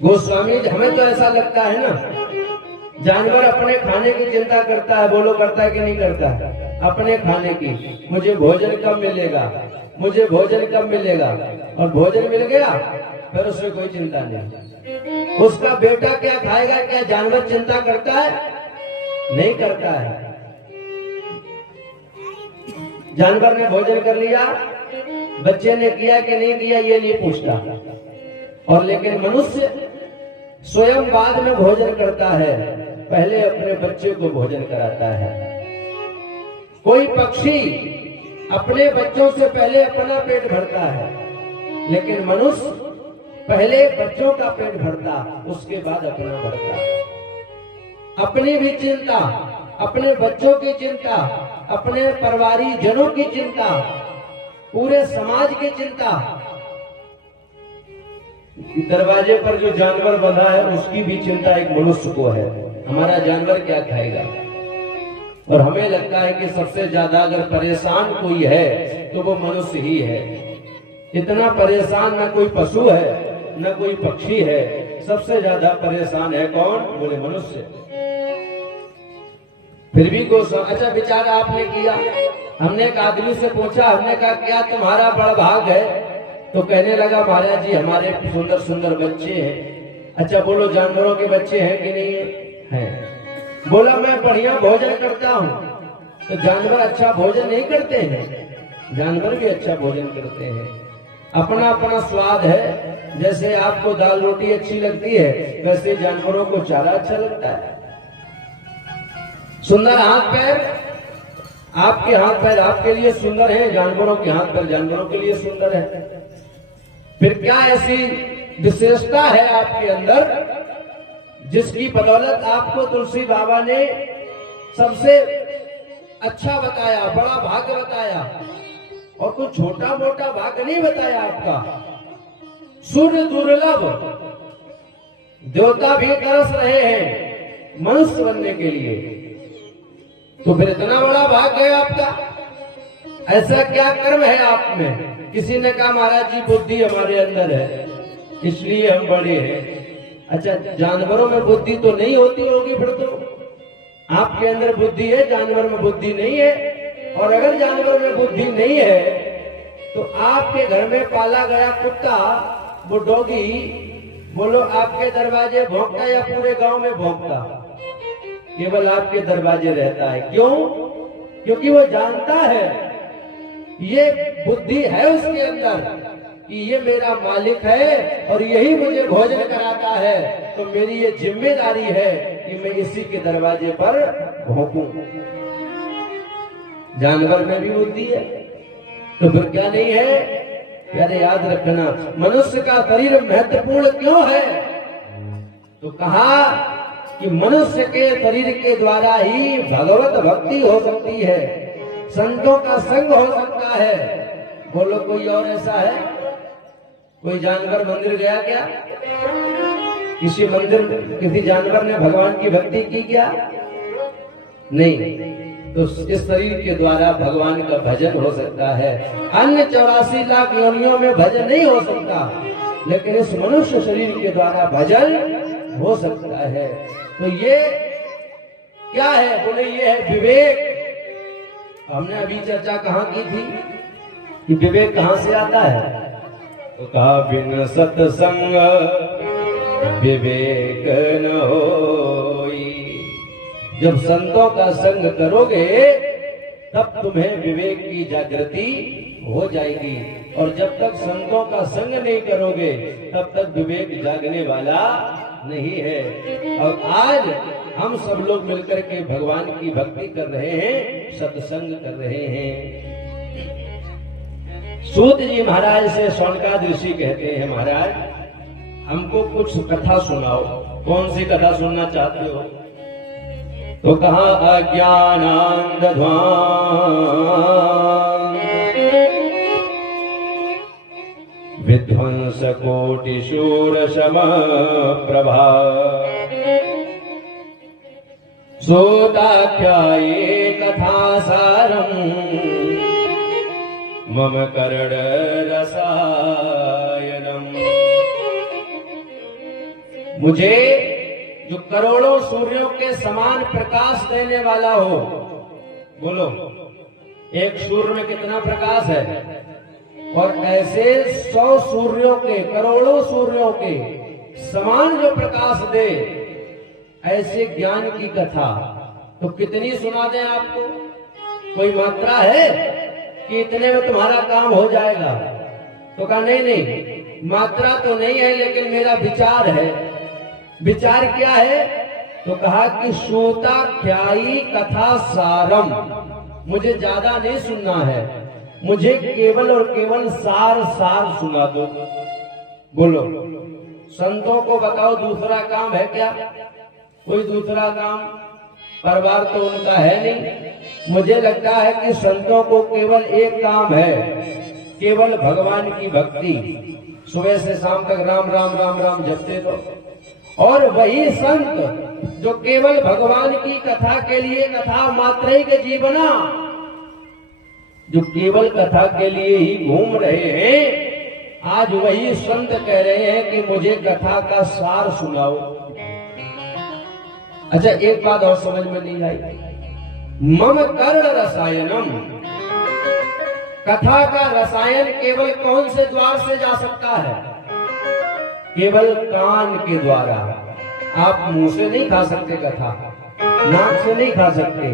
गोस्वामी हमें तो ऐसा लगता है ना, जानवर अपने खाने की चिंता करता है, बोलो करता है कि नहीं करता है? अपने खाने की, मुझे भोजन कब मिलेगा, मुझे भोजन कब मिलेगा, और भोजन मिल गया फिर उसमें कोई चिंता नहीं। उसका बेटा क्या खाएगा, क्या जानवर चिंता करता है? नहीं करता है। जानवर ने भोजन कर लिया, बच्चे ने किया कि नहीं किया ये नहीं पूछता। और लेकिन मनुष्य स्वयं बाद में भोजन करता है, पहले अपने बच्चे को भोजन कराता है। कोई पक्षी अपने बच्चों से पहले अपना पेट भरता है, लेकिन मनुष्य पहले बच्चों का पेट भरता, उसके बाद अपना भरता। अपनी भी चिंता, अपने बच्चों की चिंता, अपने परिवारी जनों की चिंता, पूरे समाज की चिंता। दरवाजे पर जो जानवर बंधा है उसकी भी चिंता एक मनुष्य को है, हमारा जानवर क्या खाएगा। और हमें लगता है कि सबसे ज्यादा अगर परेशान कोई है तो वो मनुष्य ही है। इतना परेशान न कोई पशु है न कोई पक्षी है, सबसे ज्यादा परेशान है कौन? बोले मनुष्य। फिर भी अच्छा विचार आपने किया, हमने एक आदमी से पूछा, हमने कहा क्या तुम्हारा बड़ भाग है? तो कहने लगा महाराज जी हमारे सुंदर सुंदर बच्चे हैं। अच्छा बोलो जानवरों के बच्चे हैं कि नहीं है? बोला मैं बढ़िया भोजन करता हूँ। तो जानवर अच्छा भोजन नहीं करते हैं? जानवर भी अच्छा भोजन करते हैं, अपना अपना स्वाद है। जैसे आपको दाल रोटी अच्छी लगती है, वैसे जानवरों को चारा अच्छा लगता है। सुंदर हाथ पैर, आपके हाथ पैर आपके लिए सुंदर है, जानवरों के हाथ पैर जानवरों के लिए सुंदर है। फिर क्या ऐसी विशेषता है आपके अंदर जिसकी बदौलत आपको तुलसी बाबा ने सबसे अच्छा बताया, बड़ा भाग्य बताया, और कुछ छोटा मोटा भाग्य नहीं बताया आपका। सूर्य दुर्लभ, देवता भी तरस रहे हैं मनुष्य बनने के लिए, तो फिर इतना बड़ा भाग्य है आपका। ऐसा क्या कर्म है आप में? किसी ने कहा महाराज जी बुद्धि हमारे अंदर है इसलिए हम बड़े हैं। अच्छा जानवरों में बुद्धि तो नहीं होती होगी, फिर तो आपके अंदर बुद्धि है, जानवर में बुद्धि नहीं है। और अगर जानवर में बुद्धि नहीं है तो आपके घर में पाला गया कुत्ता, वो डॉगी, बोलो आपके दरवाजे भौंकता या पूरे गांव में भौंकता? केवल आपके दरवाजे रहता है। क्यों? क्योंकि वो जानता है, ये बुद्धि है उसके अंदर कि ये मेरा मालिक है और यही मुझे भोजन कराता है, तो मेरी ये जिम्मेदारी है कि मैं इसी के दरवाजे पर भौंकूं। जानवर में भी बुद्धि है, तो फिर क्या नहीं है? प्यारे याद रखना, मनुष्य का शरीर महत्वपूर्ण क्यों है? तो कहा कि मनुष्य के शरीर के द्वारा ही भगवत भक्ति हो सकती है, संतों का संग हो सकता है। बोलो कोई और ऐसा है? कोई जानवर मंदिर गया क्या? किसी मंदिर किसी जानवर ने भगवान की भक्ति की क्या? नहीं। तो इस शरीर के द्वारा भगवान का भजन हो सकता है। अन्य 84 लाख योनियों में भजन नहीं हो सकता, लेकिन इस मनुष्य शरीर के द्वारा भजन हो सकता है। तो ये क्या है? बोले ये है विवेक। हमने अभी चर्चा कहाँ की थी कि विवेक कहाँ से आता है? तो कहा बिन सत्संग विवेक न होई। जब संतों का संग करोगे तब तुम्हें विवेक की जागृति हो जाएगी, और जब तक संतों का संग नहीं करोगे तब तक विवेक जागने वाला नहीं है। और आज हम सब लोग मिलकर के भगवान की भक्ति कर रहे हैं, सत्संग कर रहे हैं। सूत जी महाराज से शौनकाद ऋषि कहते हैं महाराज हमको कुछ कथा सुनाओ। कौन सी कथा सुनना चाहते हो? तो कहा अज्ञानांधध्वां विध्वंस कोटि शूर शम प्रभा सोदाख्याये कथा सारम मम कर्ण रसायनम। मुझे जो करोड़ों सूर्यों के समान प्रकाश देने वाला हो। बोलो, एक सूर्य में कितना प्रकाश है? और ऐसे 100 सूर्यों के, करोड़ों सूर्यों के समान जो प्रकाश दे, ऐसे ज्ञान की कथा तो कितनी सुना दें आपको? कोई मात्रा है कि इतने में तुम्हारा काम हो जाएगा? तो कहा नहीं नहीं, मात्रा तो नहीं है, लेकिन मेरा विचार है। विचार क्या है? तो कहा कि श्रोता ख्याई कथा सारम, मुझे ज्यादा नहीं सुनना है, मुझे केवल और केवल सार सार सुना दो। बोलो, संतों को बताओ दूसरा काम है क्या? कोई दूसरा काम? परिवार तो उनका है नहीं। मुझे लगता है कि संतों को केवल एक काम है, केवल भगवान की भक्ति। सुबह से शाम तक राम राम राम राम जपते तो। और वही संत जो केवल भगवान की कथा के लिए, कथा मात्र के जीवना, जो केवल कथा के लिए ही घूम रहे हैं, आज वही संत कह रहे हैं कि मुझे कथा का सार सुनाओ। अच्छा, एक बात और समझ में नहीं आई। मम कर्ण रसायनम, कथा का रसायन केवल कौन से द्वार से जा सकता है? केवल कान के द्वारा। आप मुंह से नहीं खा सकते कथा, नाक से नहीं खा सकते,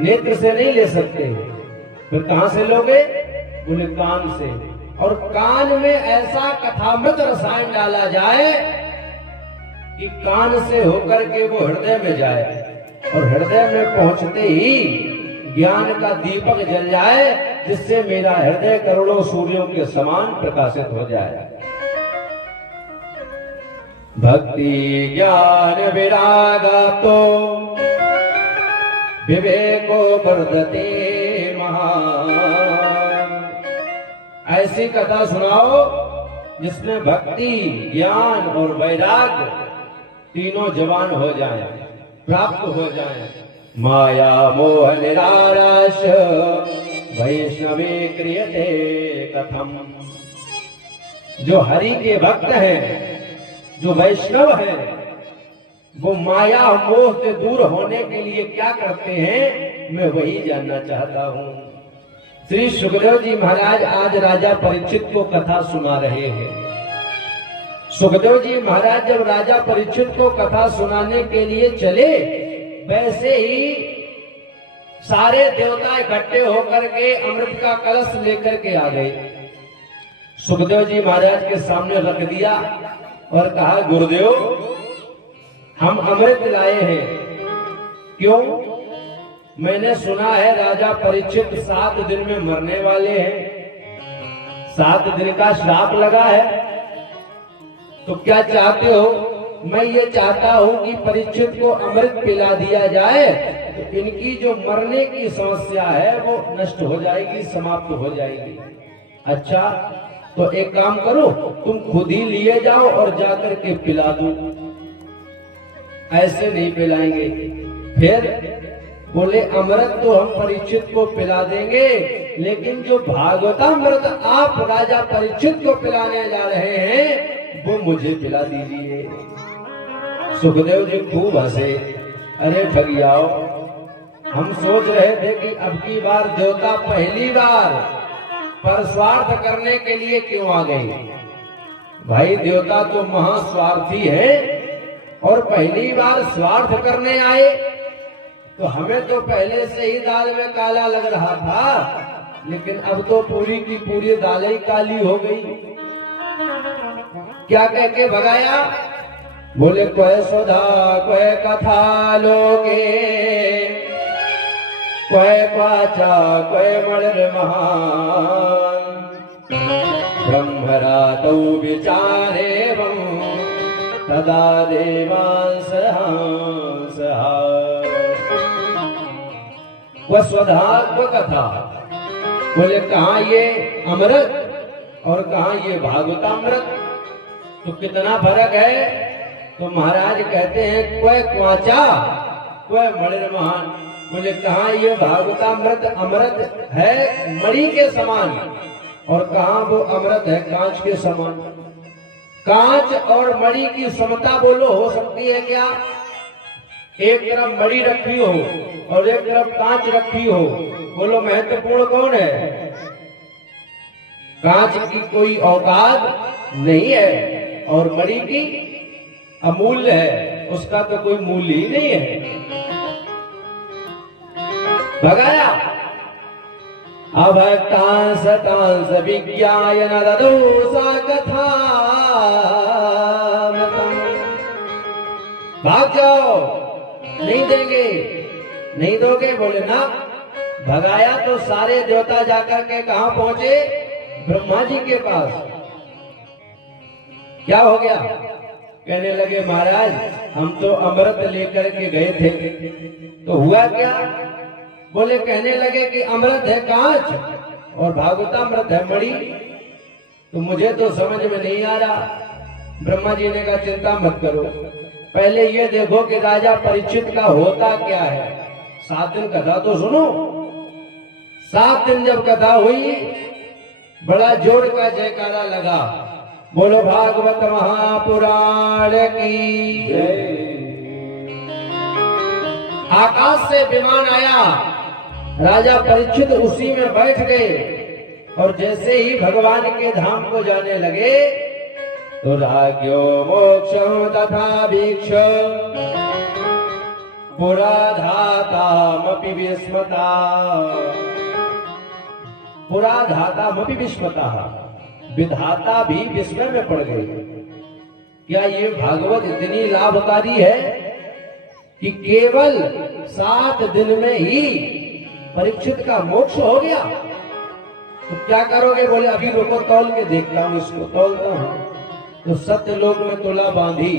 नेत्र से नहीं ले सकते, फिर कहां से लोगे? बोले कान से। और कान में ऐसा कथामृत रसायन डाला जाए कि कान से होकर के वो हृदय में जाए, और हृदय में पहुंचते ही ज्ञान का दीपक जल जाए, जिससे मेरा हृदय करोड़ों सूर्यों के समान प्रकाशित हो जाए। भक्ति ज्ञान विरागातो विवेको वर्धते महान। ऐसी कथा सुनाओ जिसमें भक्ति, ज्ञान और वैराग्य तीनों जवान हो जाएं, प्राप्त हो जाएं। माया मोह निराश वैष्णवे क्रियते कथम। जो हरि के भक्त हैं, जो वैष्णव हैं, वो माया मोह से दूर होने के लिए क्या करते हैं, मैं वही जानना चाहता हूं। श्री सुखदेव जी महाराज आज राजा परीक्षित को कथा सुना रहे हैं। सुखदेव जी महाराज जब राजा परीक्षित को कथा सुनाने के लिए चले, वैसे ही सारे देवता इकट्ठे होकर के अमृत का कलश लेकर के आ गए। सुखदेव जी महाराज के सामने रख दिया और कहा, गुरुदेव हम अमृत लाए हैं। क्यों? मैंने सुना है राजा परीक्षित 7 दिन में मरने वाले हैं, 7 दिन का श्राप लगा है, तो क्या चाहते हो? मैं ये चाहता हूं कि परीक्षित को अमृत पिला दिया जाए, तो इनकी जो मरने की समस्या है वो नष्ट हो जाएगी, समाप्त हो जाएगी। अच्छा, तो एक काम करो, तुम खुद ही लिए जाओ और जाकर के पिला दो। ऐसे नहीं पिलाएंगे। फिर बोले, अमृत तो हम परीक्षित को पिला देंगे, लेकिन जो भागवतामृत आप राजा परीक्षित को पिलाने जा रहे हैं, वो मुझे पिला दीजिए। सुखदेव जी खूब हंसे। अरे ठगियाओ, हम सोच रहे थे कि अब की बार देवता पहली बार परस्वार्थ करने के लिए क्यों आ गए। भाई, देवता तो महास्वार्थी है, और पहली बार स्वार्थ करने आए, तो हमें तो पहले से ही दाल में काला लग रहा था, लेकिन अब तो पूरी की पूरी दालें ही काली हो गई। क्या कह के भगाया? बोले, कोई सुधा कोई कथा लोगे, कोई पाचा कोई मणिर महान, ब्रह्मरातौ विचारे तदा देवांस हंस। वह स्वधात्म कथा। बोले, कहा ये अमृत और कहा ये भागवतामृत, तो कितना फर्क है? तो महाराज कहते हैं, कोई क्वाचा कोई मणिर महान। बोले, कहा ये भागवतामृत अमृत है मणि के समान, और कहा वो अमृत है कांच के समान। कांच और मणि की समता बोलो हो सकती है क्या? एक तरफ मणि रखी हो और एक तरफ कांच रखी हो, बोलो महत्वपूर्ण कौन है? कांच की कोई औकात नहीं है और मणि की अमूल्य है, उसका तो कोई मूल्य ही नहीं है। भगाया अभक्तांस तांस विज्ञाय न ददौ सा कथा, भाग जाओ, नहीं देंगे, नहीं दोगे, बोले ना। भगाया तो सारे देवता जाकर के कहां पहुंचे? ब्रह्मा जी के पास। क्या हो गया? कहने लगे महाराज हम तो अमृत लेकर के गए थे, तो हुआ क्या? बोले कहने लगे कि अमृत है कांच और भागवतामृत है मणि, तो मुझे तो समझ में नहीं आ रहा। ब्रह्मा जी ने कहा चिंता मत करो, पहले ये देखो कि राजा परीक्षित का होता क्या है। 7 दिन कथा तो सुनो। 7 दिन जब कथा हुई, बड़ा जोर का जयकारा लगा, बोलो भागवत महापुराण की जय। आकाश से विमान आया, राजा परीक्षित उसी में बैठ गए और जैसे ही भगवान के धाम को जाने लगे तो राज्यो मोक्षं तथा वीक्ष पुराधातामपि विस्मता, पुराधातामपि विस्मता, विधाता भी विस्मय में पड़ गए। क्या ये भागवत इतनी लाभकारी है कि केवल 7 दिन में ही परीक्षित का मोक्ष हो गया? तो क्या करोगे? बोले अभी रुको, तौल के देखता हूं, इसको तौलता हूं। तो सत्यलोक में तुला बांधी,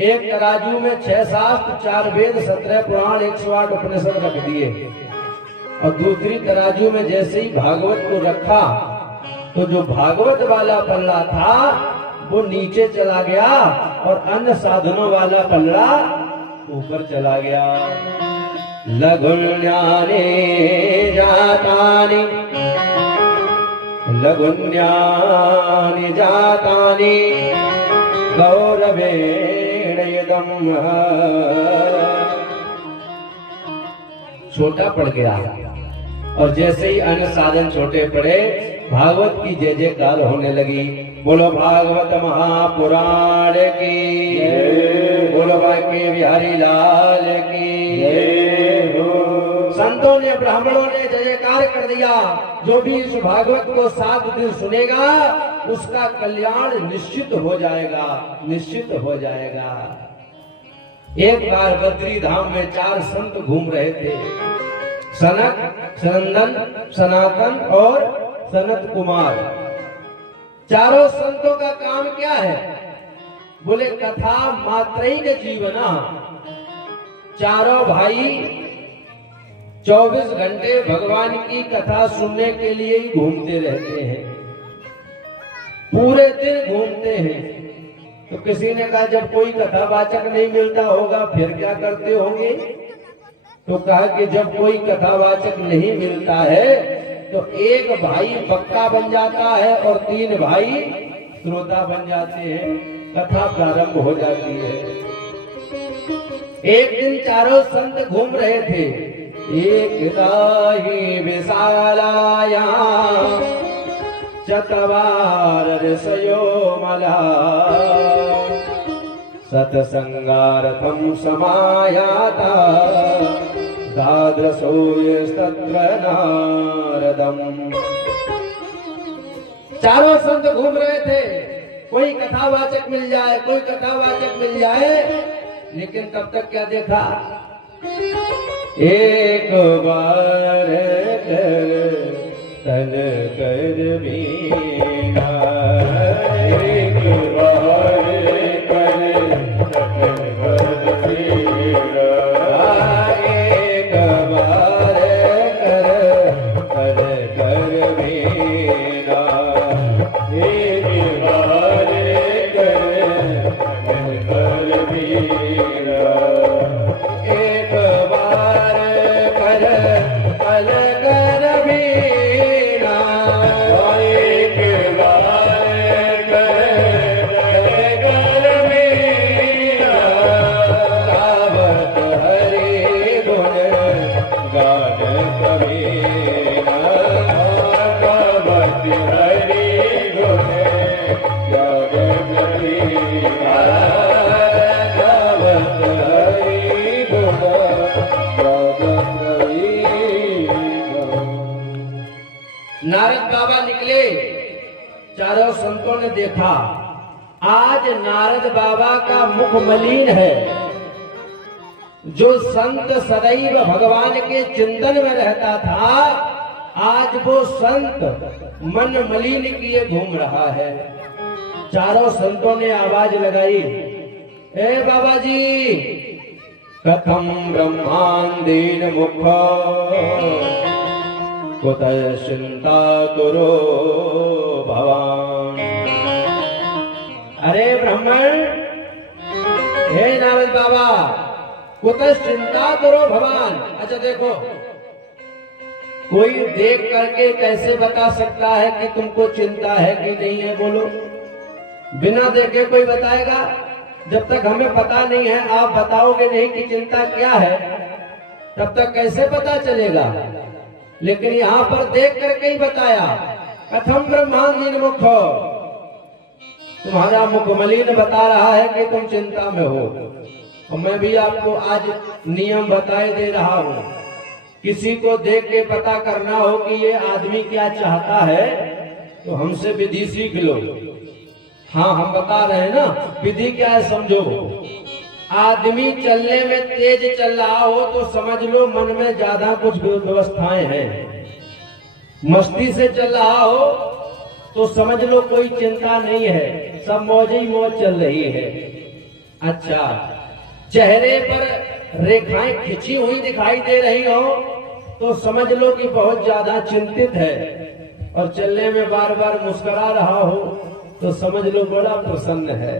एक तराजू में 6 शास्त्र, 4 वेद, 17 पुराण, 108 उपनिषद रख दिए और दूसरी तराजू में जैसे ही भागवत को रखा तो जो भागवत वाला पल्ला था वो नीचे चला गया और अन्य साधनों वाला पल्ला ऊपर चला गया। लघुन्याने जातानि, लघुन्यानि जातानि गौरवेण यदम्, छोटा पड़ गया और जैसे ही अन्य साधन छोटे पड़े भागवत की जय जयकार होने लगी। बोलो भागवत महापुराण की जय, बोलो बांके बिहारी लाल की जय। संतों ने, ब्राह्मणों ने जय जयकार कर दिया। जो भी इस भागवत को 7 दिन सुनेगा उसका कल्याण निश्चित हो जाएगा, निश्चित हो जाएगा। एक बार बद्री धाम में 4 संत घूम रहे थे, सनक, सनंदन, सनातन और सनत कुमार। चारों संतों का काम क्या है? बोले कथा मात्रैक जीवना। चारों भाई 24 घंटे भगवान की कथा सुनने के लिए ही घूमते रहते हैं, पूरे दिन घूमते हैं। तो किसी ने कहा जब कोई कथावाचक नहीं मिलता होगा फिर क्या करते होंगे? तो कहा कि जब कोई कथावाचक नहीं मिलता है तो एक भाई वक्ता बन जाता है और 3 भाई श्रोता बन जाते हैं, कथा प्रारंभ हो जाती है। एक दिन चारों संत घूम रहे थे, एक राही विशालाया चतवार ऋषयो मला, सत्संगार्थम समायाता दादृशो यस्तत्र नारदम। चारों संत घूम रहे थे, कोई कथावाचक मिल जाए, कोई कथावाचक मिल जाए, लेकिन तब तक क्या देखा? एक बार कर तन कर बीना, एक बार कर तन कर बीना, एक बार कर कर बीना, एक बार कर कर बीना, एक बार कर कर बीना, एक देखा, आज नारद बाबा का मुख मलिन है। जो संत सदैव भगवान के चिंतन में रहता था, आज वो संत मन मलिन किए घूम रहा है। चारों संतों ने आवाज लगाई, ए बाबा जी, कथम ब्रह्मांडीन मुख कुतः चिंता करो भवान। अरे ब्राह्मण, हे नारद बाबा, कुतः चिंता करो भगवान। अच्छा देखो, कोई देख करके कैसे बता सकता है कि तुमको चिंता है कि नहीं है? बोलो, बिना देखे कोई बताएगा? जब तक हमें पता नहीं है, आप बताओगे नहीं कि चिंता क्या है, तब तक कैसे पता चलेगा? लेकिन यहाँ पर देख करके ही बताया, कथम ब्रह्मांडीन मुख, तुम्हारा मुख मलिन बता रहा है कि तुम चिंता में हो। और मैं भी आपको आज नियम बताए दे रहा हूँ। किसी को देख के पता करना हो कि ये आदमी क्या चाहता है, तो हमसे विधि सीख लो। हाँ, हम बता रहे हैं ना, विधि क्या है समझो। आदमी चलने में तेज चल रहा हो तो समझ लो मन में ज्यादा कुछ व्यवस्थाएं हैं। मस्ती से चल रहा हो तो समझ लो कोई चिंता नहीं है, सब मौज ही मौज चल रही है। अच्छा, चेहरे पर रेखाएं खिंची हुई दिखाई दे रही हो तो समझ लो कि बहुत ज्यादा चिंतित है। और चलने में बार बार मुस्कुरा रहा हो तो समझ लो बड़ा प्रसन्न है।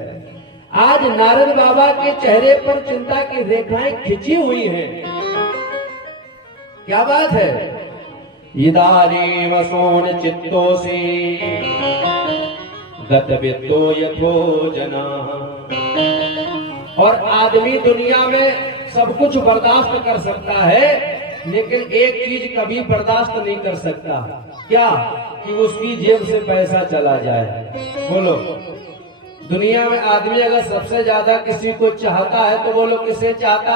आज नारद बाबा के चेहरे पर चिंता की रेखाएं खिंची हुई हैं। क्या बात है? इदानीम सोन चित्तोसी गत वित्तो यथो जना। और आदमी दुनिया में सब कुछ बर्दाश्त कर सकता है, लेकिन एक चीज कभी बर्दाश्त नहीं कर सकता। क्या? कि उसकी जेब से पैसा चला जाए। बोलो, दुनिया में आदमी अगर सबसे ज्यादा किसी को चाहता है तो बोलो किसे चाहता?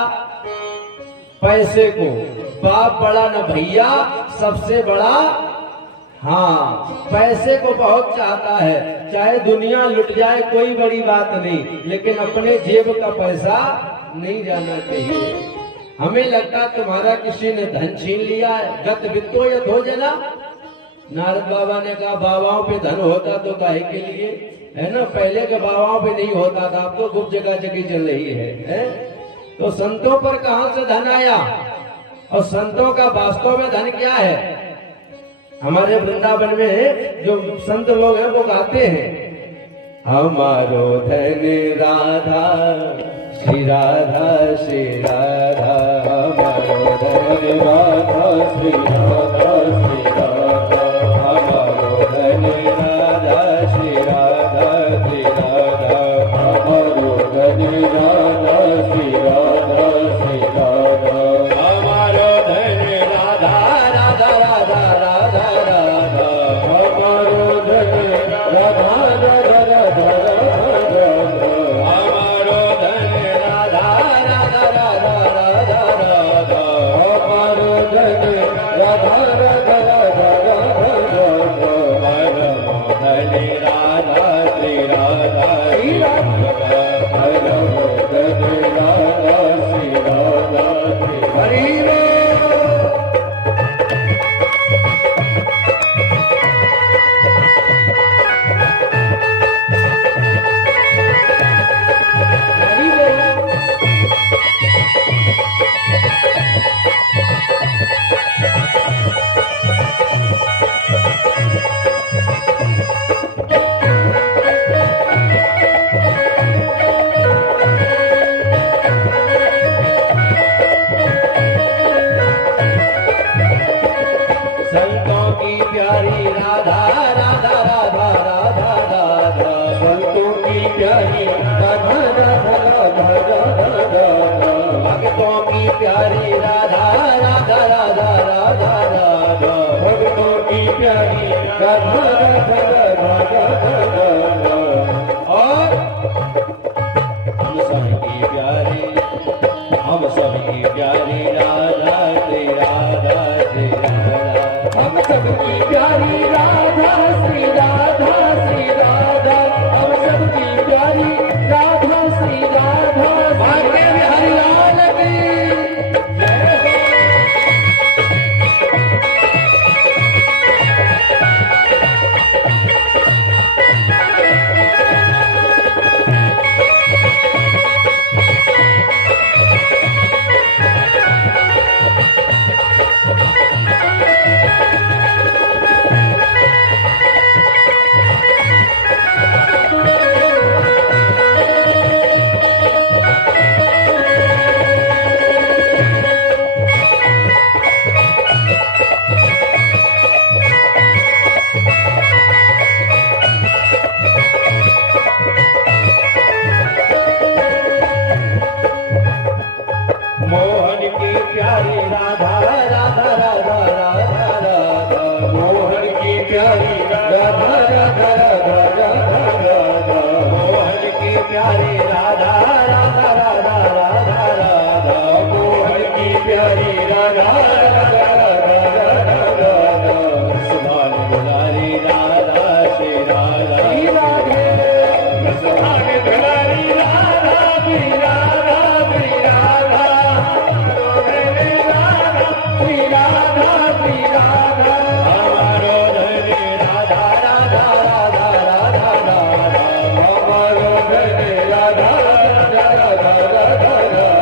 पैसे को। बाप बड़ा न भैया, सबसे बड़ा, हाँ, पैसे को बहुत चाहता है। चाहे दुनिया लुट जाए कोई बड़ी बात नहीं, लेकिन अपने जेब का पैसा नहीं जाना चाहिए। हमें लगता तुम्हारा किसी ने धन छीन लिया है। गत वित्तो यथो जना। नारद बाबा ने कहा, बाबाओं पे धन होता तो काहे के लिए, है ना? पहले के बाबाओं पे नहीं होता था, अब तो खूब जगह जगह चल रही है? तो संतों पर कहां से धन आया? और संतों का वास्तव में धन क्या है? हमारे वृंदावन में जो संत लोग हैं वो गाते हैं, हमारो धन राधा श्री राधा श्री राधा, हमारो धन राधा श्री राधा श्री राधा, हमारो धन राधा श्री राधा श्री राधा, हमारो धन राधा श्री राधा श्री राधा, हमारो धन राधा राधा राधा राधा राधा, हमारो धन राधा राधा राधा राधा, हमारो धन राधा राधा राधा राधा राधा, हमारो धन राधा राधा राधा राधा राधा, हमारो धन राधा श्री राधा श्री राधा, हमारो धन राधा श्री राधा श्री हरि संतों की प्यारी राधा राधा राधा राधा राधा, संतों की प्यारी राधा राधा राधा राधा राधा, भक्तों की प्यारी राधा राधा राधा राधा राधा, भक्तों की प्यारी राधा राधा राधा राधा राधा, और हम सबकी प्यारी, हम सबकी प्यारी राधा श्री राधा श्री राधा, हम सबकी प्यारी राधा श्री राधा श्री राधा, प्यारी राधा राधा राधा राधा राधा मोहन की प्यारी राधा राधा राधा राधा मोहन की प्यारी राधा राधा राधा राधा राधा मोहन की प्यारी राधा राधा राधा राधा सुभान दुलारी राधा श्री राधा राधे सुभान दुलारी राधा श्री राधा श्री राधा श्री राधा श्री राधा हमारो धनी राधा राधा राधा राधा राधा हमारो धनी राधा राधा राधा राधा राधा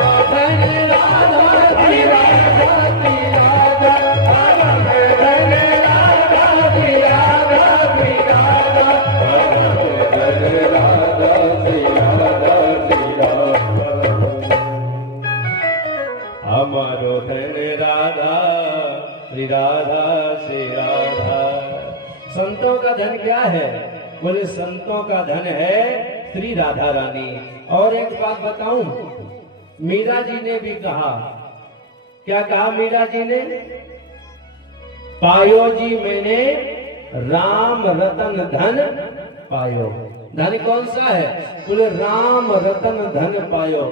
हमारो धनी राधा श्री राधा श्री राधा हमारो धनी राधा श्री राधा श्री राधा हमारो धनी राधा श्री राधा श्री राधा हमारो धन राधा श्री राधा श्री राधा। संतों का धन क्या है? बोले संतों का धन है श्री राधा रानी। और एक बात बताऊं, मीरा जी ने भी कहा, क्या कहा मीरा जी ने? पायो जी मैंने राम रतन धन पायो। धन कौन सा है? बोले राम रतन धन पायो।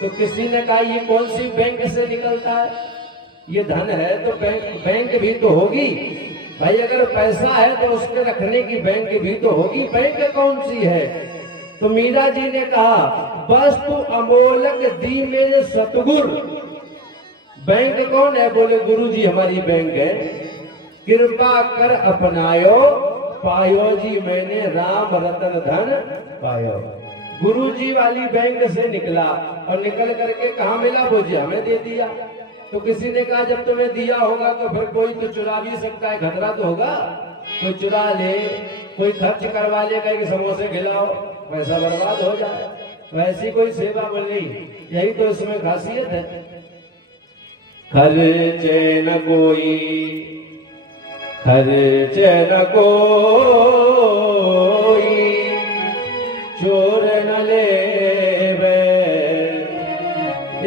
तो किसी ने कहा ये कौन सी बैंक से निकलता है? ये धन है तो बैंक भी तो होगी भाई। अगर पैसा है तो उसके रखने की बैंक भी तो होगी। बैंक कौन सी है? तो मीरा जी ने कहा वस्तु अमोलक दी मेरे सतगुर। बैंक कौन है? बोले गुरु जी हमारी बैंक है। कृपा कर अपनायो पायो जी मैंने राम रतन धन पायो। गुरु जी वाली बैंक से निकला और निकल करके कहा मिला? बोझे हमें दे दिया। तो किसी ने कहा जब तुम्हें दिया होगा तो फिर कोई तो चुरा भी सकता है, खतरा तो होगा। कोई चुरा ले, कोई खर्च करवा ले, कहीं समोसे खिलाओ, पैसा बर्बाद हो जाए। वैसी कोई सेवा बोली, यही तो इसमें खासियत है। खर्चे न कोई, खर्चे न कोई, चोर न ले।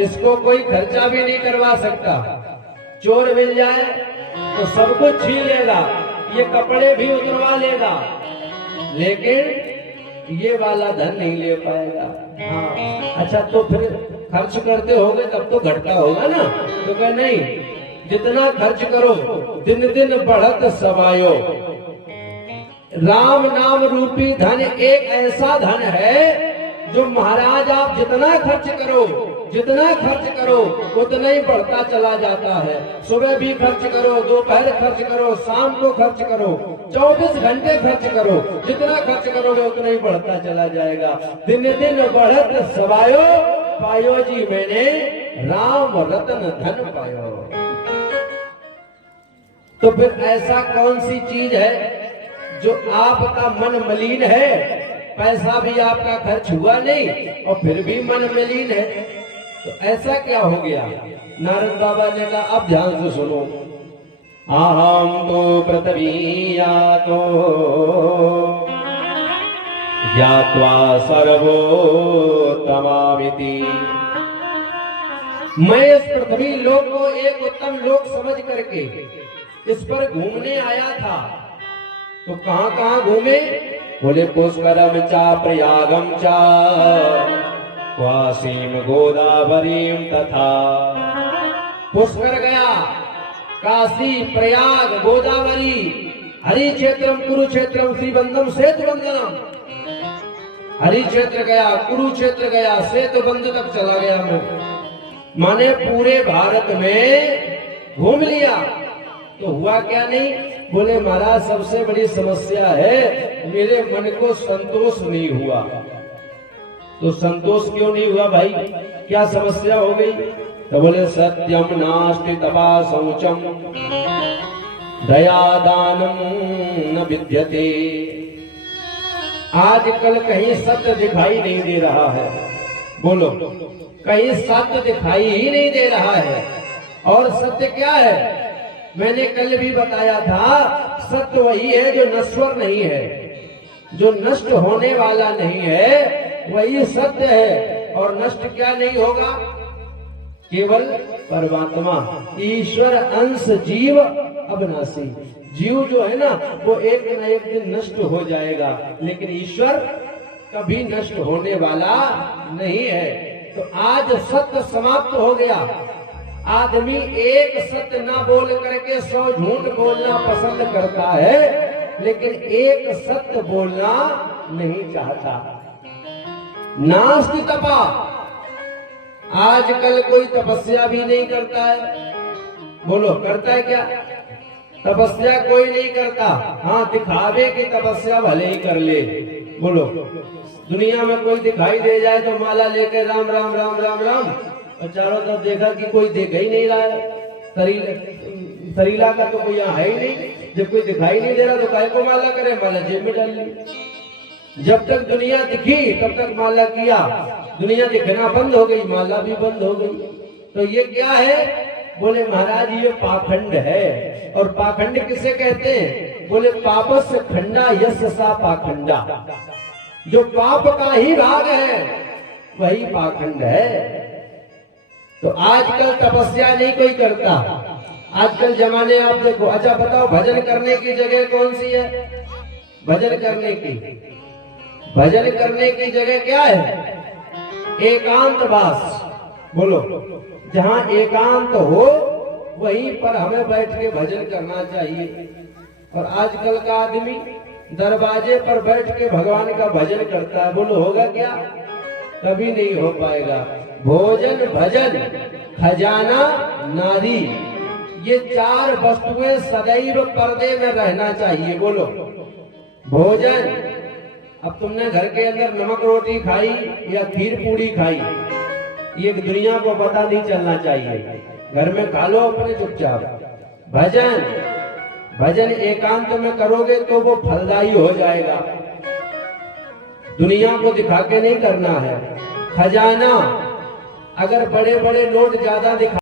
इसको कोई खर्चा भी नहीं करवा सकता। चोर मिल जाए तो सब कुछ छीन लेगा, ये कपड़े भी उतरवा लेगा, लेकिन ये वाला धन नहीं ले पाएगा। हाँ अच्छा, तो फिर खर्च करते होगे तब तो घटता होगा ना? तो कह नहीं, जितना खर्च करो दिन दिन बढ़त समायो। राम नाम रूपी धन एक ऐसा धन है जो महाराज आप जितना खर्च करो उतना ही बढ़ता चला जाता है। सुबह भी खर्च करो, दोपहर खर्च करो, शाम को खर्च करो, 24 घंटे खर्च करो, जितना खर्च करोगे उतना ही बढ़ता चला जाएगा। दिन दिन बढ़त सवायो पायो जी मैंने राम रतन धन पायो। तो फिर ऐसा कौन सी चीज है जो आपका मन मलिन है? पैसा भी आपका खर्च हुआ नहीं और फिर भी मन मलिन है, तो ऐसा क्या हो गया? नारद बाबा ने कहा अब ध्यान से सुनो। अहम तो पृथ्वीयातो ज्ञात्वा सर्वोत्तमामिति। मैं इस पृथ्वी लोक को एक उत्तम लोक समझ करके इस पर घूमने आया था। तो कहां कहां घूमे? बोले पुष्करम चा प्रयागम चा काशीम गोदावरीम तथा। पुष्कर गया, काशी, प्रयाग, गोदावरी, हरि क्षेत्रम कुरुक्षेत्रम श्रीबंधम सेतुबंधनम। हरि क्षेत्र गया, कुरुक्षेत्र गया, सेतुबंध तक चला गया मैं। माने पूरे भारत में घूम लिया। तो हुआ क्या नहीं? बोले महाराज सबसे बड़ी समस्या है मेरे मन को संतोष नहीं हुआ। तो संतोष क्यों नहीं हुआ भाई? क्या समस्या हो गई? तो बोले सत्यम नास्ति तपा शौचम दया दानम न विद्यते। आजकल कहीं सत्य दिखाई नहीं दे रहा है। बोलो, कहीं सत्य दिखाई ही नहीं दे रहा है। और सत्य क्या है? मैंने कल भी बताया था, सत्य वही है जो नश्वर नहीं है, जो नष्ट होने वाला नहीं है, वही सत्य है। और नष्ट क्या नहीं होगा? केवल परमात्मा, ईश्वर अंश जीव अविनाशी। जीव जो है ना वो एक न एक दिन नष्ट हो जाएगा, लेकिन ईश्वर कभी नष्ट होने वाला नहीं है। तो आज सत्य समाप्त हो गया। आदमी एक सत्य ना बोल करके 100 झूठ बोलना पसंद करता है, लेकिन एक सत्य बोलना नहीं चाहता। नास्ति तपा, आजकल कोई तपस्या भी नहीं करता है। बोलो करता है क्या? तपस्या कोई नहीं करता। हाँ, दिखावे की तपस्या भले ही कर ले। बोलो, दुनिया में कोई दिखाई दे जाए तो माला लेके राम राम राम राम राम, और चारों तरफ देखा कि कोई देख ही नहीं रहा है। सरीला का तो कोई यहाँ है ही नहीं। जब कोई दिखाई नहीं दे रहा तो काय को माला करे? माला जेब में डाल ली। जब तक दुनिया दिखी तब तक माला किया, दुनिया दिखना बंद हो गई, माला भी बंद हो गई। तो ये क्या है? बोले महाराज ये पाखंड है। और पाखंड किसे कहते हैं? बोले पापस खंडा यश सा पाखंडा। जो पाप का ही भाग है वही पाखंड है। तो आजकल तपस्या नहीं कोई करता। आजकल जमाने आप देखो। अच्छा बताओ, भजन करने की जगह कौन सी है? भजन करने की जगह क्या है? एकांतवास। बोलो, जहाँ एकांत हो वहीं पर हमें बैठ के भजन करना चाहिए। और आजकल का आदमी दरवाजे पर बैठ के भगवान का भजन करता है। बोलो होगा क्या? कभी नहीं हो पाएगा। भोजन, भजन, खजाना, नारी, ये 4 वस्तुएं सदैव पर्दे में रहना चाहिए। बोलो, भोजन, अब तुमने घर के अंदर नमक रोटी खाई या खीर पूड़ी खाई, ये दुनिया को पता नहीं चलना चाहिए। घर में खा लो अपने चुपचाप। भजन, भजन एकांत में करोगे तो वो फलदायी हो जाएगा। दुनिया को दिखा के नहीं करना है। खजाना, अगर बड़े बड़े नोट ज्यादा दिखा